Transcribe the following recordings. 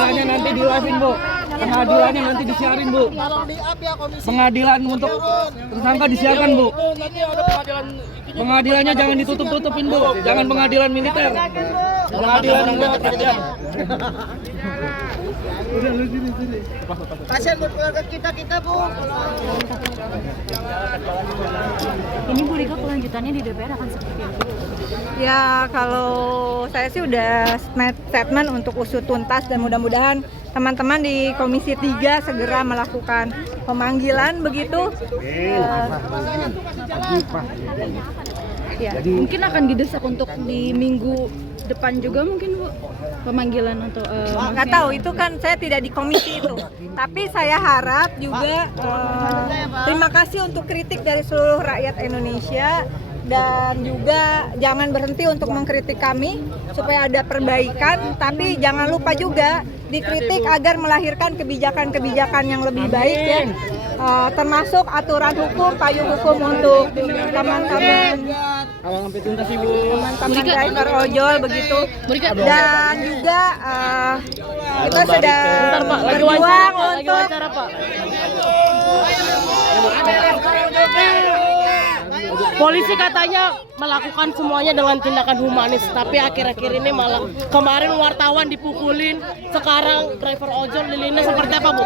pengadilannya nanti di-live-in, Bu. Pengadilannya nanti disiarin, Bu. Pengadilan untuk tersangka disiarkan, Bu. Pengadilannya jangan ditutup-tutupin, Bu. Jangan pengadilan militer. Pengadilan militer. Kasihan buat keluarga kita, Bu. Ini Bu Rika, kelanjutannya di DPR akan seperti apa? Ya, kalau saya sih udah statement untuk usut tuntas dan mudah-mudahan teman-teman di Komisi 3 segera melakukan pemanggilan begitu. Ya, mungkin akan didesak untuk di minggu depan juga mungkin Bu pemanggilan untuk Nggak tahu, itu kan saya tidak di komisi itu. Tapi saya harap juga terima kasih untuk kritik dari seluruh rakyat Indonesia. Dan juga jangan berhenti untuk mengkritik kami supaya ada perbaikan, tapi jangan lupa juga dikritik agar melahirkan kebijakan-kebijakan yang lebih baik ya, termasuk aturan hukum, payung hukum untuk teman-teman driver ojol begitu. Dan juga kita sedang berjuang untuk polisi katanya melakukan semuanya dengan tindakan humanis, tapi akhir-akhir ini malah kemarin wartawan dipukulin, sekarang driver ojol lilinnya seperti apa, Bu?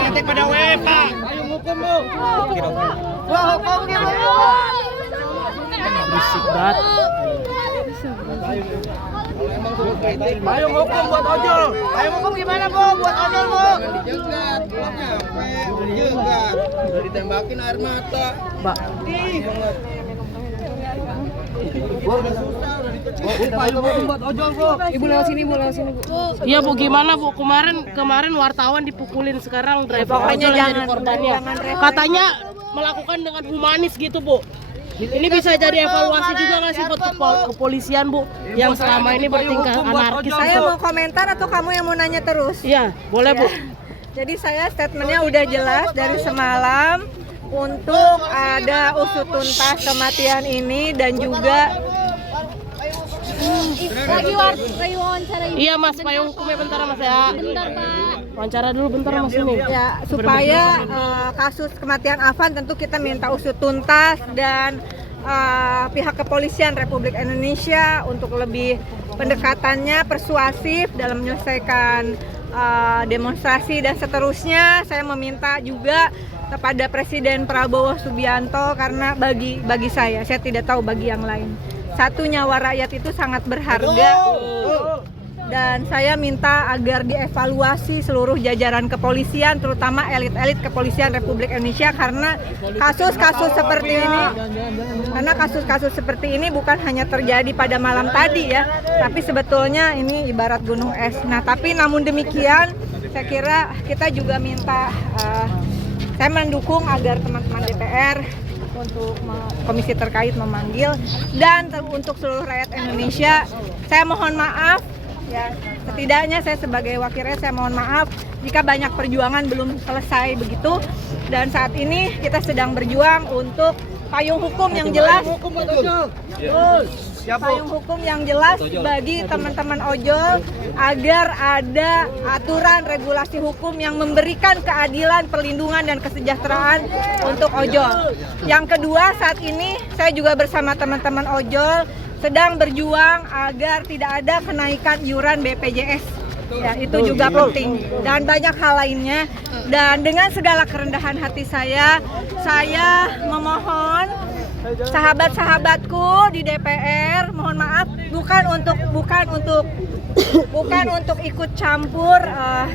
Kritik pada WFA. Ayo hukum, Bu. Hukum gimana? Berisik banget. Ayo hukum buat ojol. Ayo hukum gimana, Bu? Buat ojol, Bu. Dijegat, dijegat. Udah ditembakin air mata. Mbak. Ibu lewat sini, Bu. Iya, Bu, gimana, Bu? Kemarin wartawan dipukulin, sekarang driver Pokoknya ojol yang jadi jangan korbannya. repot. Katanya melakukan dengan humanis gitu, Bu. Ini bisa jadi evaluasi juga nggak sih buat kepolisian, Bu, yang selama ini bertingkah anarkis? saya mau komentar atau kamu yang mau nanya terus? Iya, boleh, Bu. Jadi saya statementnya udah jelas dari semalam untuk ada usut tuntas kematian ini dan juga Lagi wawancara Ibu. Iya, Mas, payung hukumnya bentar, Mas ya. Bentar, Pak. Wawancara dulu bentar, Mas ini. ya supaya kasus kematian Afan tentu kita minta usut tuntas dan pihak kepolisian Republik Indonesia untuk lebih pendekatannya persuasif dalam menyelesaikan demonstrasi dan seterusnya. Saya meminta juga kepada Presiden Prabowo Subianto karena bagi saya tidak tahu bagi yang lain, satu nyawa rakyat itu sangat berharga. Dan saya minta agar dievaluasi seluruh jajaran kepolisian, terutama elit-elit kepolisian Republik Indonesia, karena kasus-kasus seperti ini bukan hanya terjadi pada malam tadi ya, tapi sebetulnya ini ibarat gunung es. Nah, tapi namun demikian saya kira kita juga minta, saya mendukung agar teman-teman DPR untuk komisi terkait memanggil, dan untuk seluruh rakyat Indonesia saya mohon maaf. Ya, setidaknya saya sebagai wakil rakyat saya mohon maaf jika banyak perjuangan belum selesai begitu, dan saat ini kita sedang berjuang untuk payung hukum yang jelas, payung hukum yang jelas bagi teman-teman ojol agar ada aturan regulasi hukum yang memberikan keadilan, perlindungan dan kesejahteraan untuk ojol. Yang kedua, saat ini saya juga bersama teman-teman ojol sedang berjuang agar tidak ada kenaikan iuran BPJS. Ya, itu juga penting dan banyak hal lainnya. Dan dengan segala kerendahan hati saya memohon sahabat-sahabatku di DPR, mohon maaf, bukan untuk ikut campur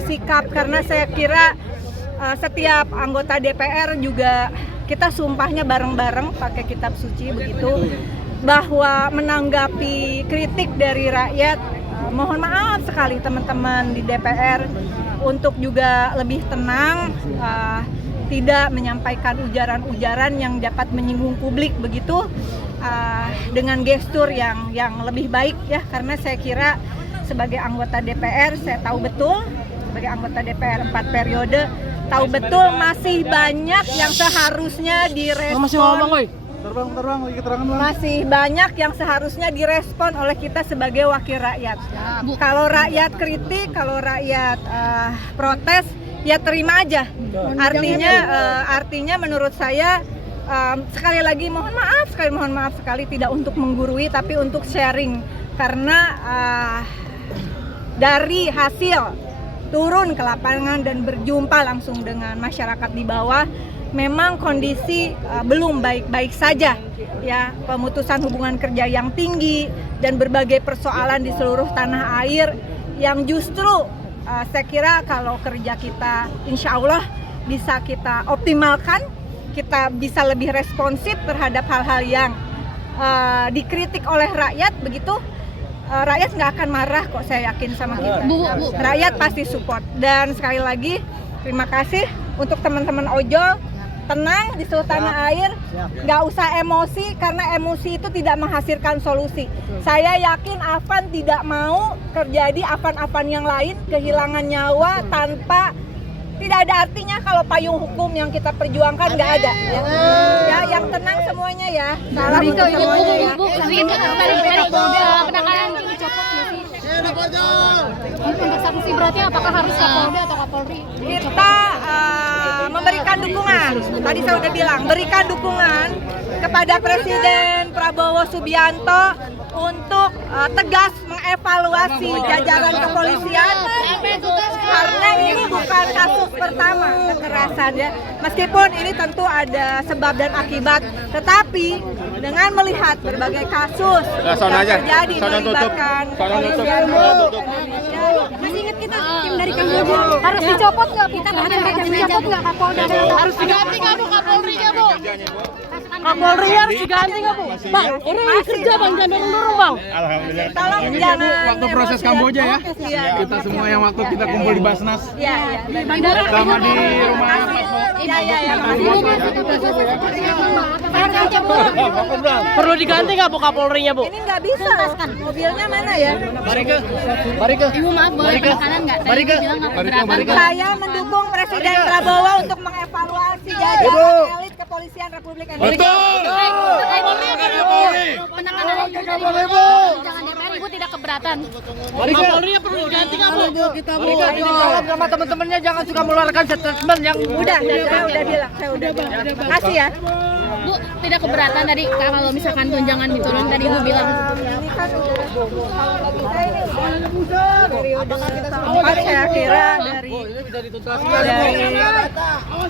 sikap, karena saya kira setiap anggota DPR juga kita sumpahnya bareng-bareng pakai kitab suci begitu, bahwa menanggapi kritik dari rakyat, mohon maaf sekali teman-teman di DPR untuk juga lebih tenang, tidak menyampaikan ujaran-ujaran yang dapat menyinggung publik begitu, dengan gestur yang lebih baik ya, karena saya kira sebagai anggota DPR saya tahu betul, sebagai anggota DPR 4 periode tahu betul masih banyak yang seharusnya direspon Terbang, keterangan bang. Masih banyak yang seharusnya direspon oleh kita sebagai wakil rakyat. Kalau rakyat kritik, kalau rakyat protes, ya terima aja. Artinya menurut saya sekali lagi mohon maaf sekali tidak untuk menggurui tapi untuk sharing, karena dari hasil turun ke lapangan dan berjumpa langsung dengan masyarakat di bawah, memang kondisi belum baik-baik saja ya. Pemutusan hubungan kerja yang tinggi dan berbagai persoalan di seluruh tanah air yang justru saya kira kalau kerja kita insya Allah bisa kita optimalkan, kita bisa lebih responsif terhadap hal-hal yang dikritik oleh rakyat, begitu rakyat nggak akan marah kok, saya yakin sama kita. Rakyat pasti support. Dan sekali lagi terima kasih untuk teman-teman ojol, tenang di seluruh tanah air, nggak usah emosi karena emosi itu tidak menghasilkan solusi. Saya yakin Afan tidak mau terjadi Afan-Afan yang lain kehilangan nyawa tanpa, tidak ada artinya kalau payung hukum yang kita perjuangkan nggak ada. Ya, yang tenang semuanya ya. Salam untuk semuanya ya. Penekanan dicopot nggak sih? Untuk sanksi beratnya apakah harus Kapolda atau Kapolri? Kita memberikan dukungan. Tadi saya udah bilang, berikan dukungan kepada Presiden Prabowo Subianto untuk tegas mengevaluasi jajaran kepolisian, karena ini bukan kasus pertama kekerasan ya. Meskipun ini tentu ada sebab dan akibat, tetapi dengan melihat berbagai kasus yang terjadi melibatkan kepolisian Indonesia, masih ingat kita tim dari Kamboja harus dicopot nggak? Kita dicopot nggak Kapolda? Harus diganti nggak Bu Kapolrinya Bu? Kapolri harus diganti nggak Bu? Bang, ini kerja Bang, jangan dorong-dorong Bang. Alhamdulillah. Tolong jangan Waktu proses Kamboja ya. Iya. Kita semua yang waktu kita kumpul di Basnas. Iya. Sama di rumah. Iya. Perlu diganti nggak Bu Kapolrinya Bu? Ini nggak bisa. Mobilnya mana ya? Ibu maaf boleh penekanan nggak? Tadi Ibu bilang nggak keberatan. Saya mendukung Presiden Prabowo untuk mengevaluasi jajaran elit kepolisian Republik Indonesia. Penekanan jangan DPR, Ibu tidak keberatan. Kapolrinya perlu diganti nggak Bu? Salam sama teman-temannya, jangan suka mengeluarkan statement yang Saya udah bilang. Kasih ya. Bu tidak keberatan tadi kalau misalkan tunjangan diturun, tadi Ibu bilang. Ini kan periode keempat saya kira dari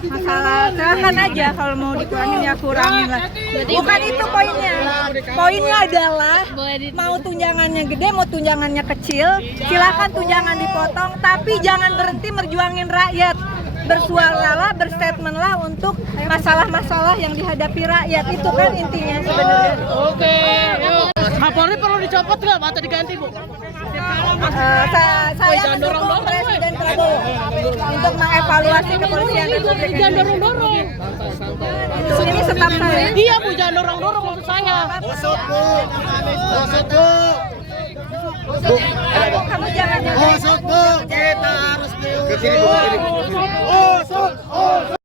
masalah silahkan aja kalau mau dikurangin ya kurangin lah. Bukan itu poinnya. Poinnya adalah mau tunjangannya gede mau tunjangannya kecil, silakan tunjangan dipotong, tapi jangan berhenti merjuangin rakyat. Bersuaralah, berstatementlah untuk masalah-masalah yang dihadapi rakyat, itu kan intinya sebenarnya. Oke. Kapolri perlu dicopot nggak atau diganti Bu? Saya mendukung Presiden Prabowo untuk mengevaluasi kepolisian Republik Jangan Indonesia. dorong-dorong. Ini sebab saya. Iya Bu, jangan dorong-dorong maksud saya. Kamu jangan. kita harus